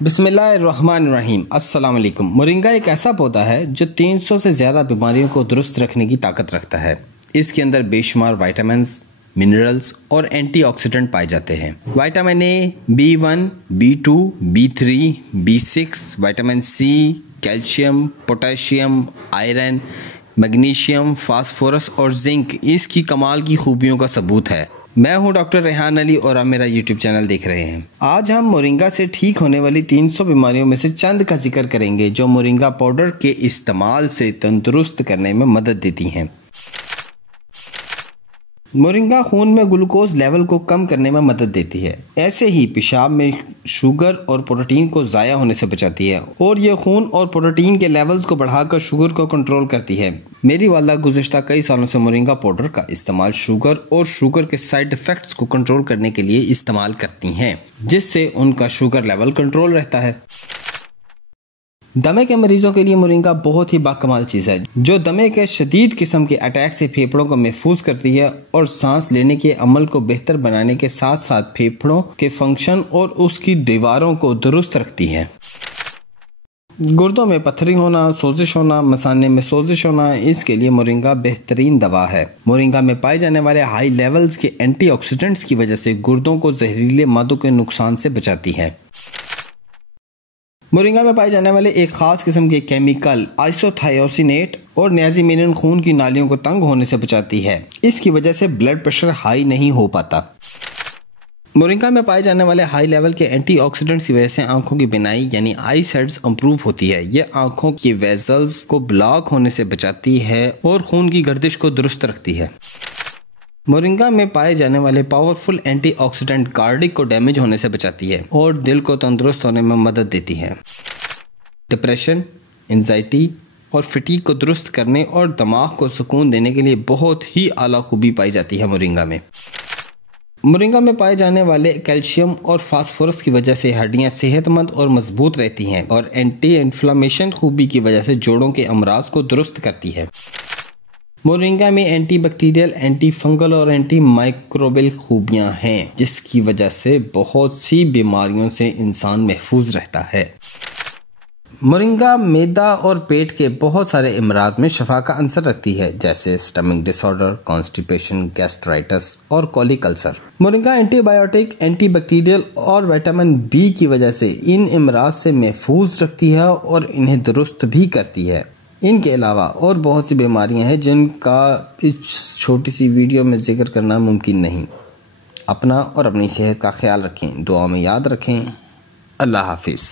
बिस्मिल्लाहिर्रहमानिर्रहीम। अस्सलाम वालेकुम। मोरिंगा एक ऐसा पौधा है जो 300 से ज़्यादा बीमारियों को दुरुस्त रखने की ताकत रखता है। इसके अंदर बेशुमार विटामिन्स, मिनरल्स और एंटीऑक्सीडेंट पाए जाते हैं। Vitamin A, B1, B2, B3, B6, vitamin C, calcium, potassium, iron, magnesium, phosphorus और जिंक इसकी कमाल की खूबियों का सबूत है। मैं हूं डॉक्टर रेहान अली और आप मेरा यूट्यूब चैनल देख रहे हैं। आज हम मोरिंगा से ठीक होने वाली 300 बीमारियों में से चंद का जिक्र करेंगे जो मोरिंगा पाउडर के इस्तेमाल से तंदुरुस्त करने में मदद देती हैं। मोरिंगा खून में ग्लूकोज लेवल को कम करने में मदद देती है। ऐसे ही पेशाब में शुगर और प्रोटीन को ज़ाया होने से बचाती है और यह खून और प्रोटीन के लेवल्स को बढ़ाकर शुगर को कंट्रोल करती है। मेरी वालदा गुज़िश्ता कई सालों से मोरिंगा पाउडर का इस्तेमाल शुगर और शुगर के साइड इफ़ेक्ट्स को कंट्रोल करने के लिए इस्तेमाल करती हैं, जिससे उनका शुगर लेवल कंट्रोल रहता है। दमे के मरीजों के लिए मोरिंगा बहुत ही बाकमाल चीज़ है जो दमे के शदीद किस्म के अटैक से फेफड़ों को महफूज करती है और सांस लेने के अमल को बेहतर बनाने के साथ साथ फेफड़ों के फंक्शन और उसकी दीवारों को दुरुस्त रखती है। गुर्दों में पथरी होना, सोजिश होना, मसाने में सोजिश होना, इसके लिए मोरिंगा बेहतरीन दवा है। मोरिंगा में पाए जाने वाले हाई लेवल्स के एंटीऑक्सीडेंट्स की वजह से गुर्दों को जहरीले मादों के नुकसान से बचाती है। मोरिंगा में पाए जाने वाले एक खास किस्म के केमिकल आइसोथायोसिनेट और नियाज़िमिनिन खून की नालियों को तंग होने से बचाती है। इसकी वजह से ब्लड प्रेशर हाई नहीं हो पाता। मोरिंगा में पाए जाने वाले हाई लेवल के एंटीऑक्सीडेंट्स की वजह से आंखों की बिनाई यानी आई साइट्स इंप्रूव होती है। यह आंखों की वेजल्स को ब्लॉक होने से बचाती है और खून की गर्दिश को दुरुस्त रखती है। मोरिंगा में पाए जाने वाले पावरफुल एंटीऑक्सीडेंट कार्डिक को डैमेज होने से बचाती है और दिल को तंदुरुस्त होने में मदद देती है। डिप्रेशन, एंजाइटी और फटीग को दुरुस्त करने और दिमाग को सुकून देने के लिए बहुत ही आला खूबी पाई जाती है मोरिंगा में। मोरिंगा में पाए जाने वाले कैल्शियम और फास्फोरस की वजह से हड्डियां सेहतमंद और मजबूत रहती हैं और एंटी इन्फ्लामेशन खूबी की वजह से जोड़ों के अमराज को दुरुस्त करती है। मोरिंगा में एंटी बैक्टीरियल, एंटी फंगल और एंटी माइक्रोबियल खूबियां हैं जिसकी वजह से बहुत सी बीमारियों से इंसान महफूज रहता है। मोरिंगा मैदा और पेट के बहुत सारे अमराज में शफा का अंसर रखती है जैसे स्टमक डिसऑर्डर, कॉन्स्टिपेशन, गैस्ट्राइटिस और colic ulcer. Moringa antibiotic, antibacterial और विटामिन बी की वजह से इन अमराज से महफूज रखती है और इन्हें दुरुस्त भी करती है। इनके अलावा और बहुत सी बीमारियां हैं जिनका इस छोटी सी वीडियो में जिक्र करना मुमकिन नहीं। अपना और अपनी सेहत का ख्याल रखें, दुआ में याद रखें। अल्लाह हाफिज़।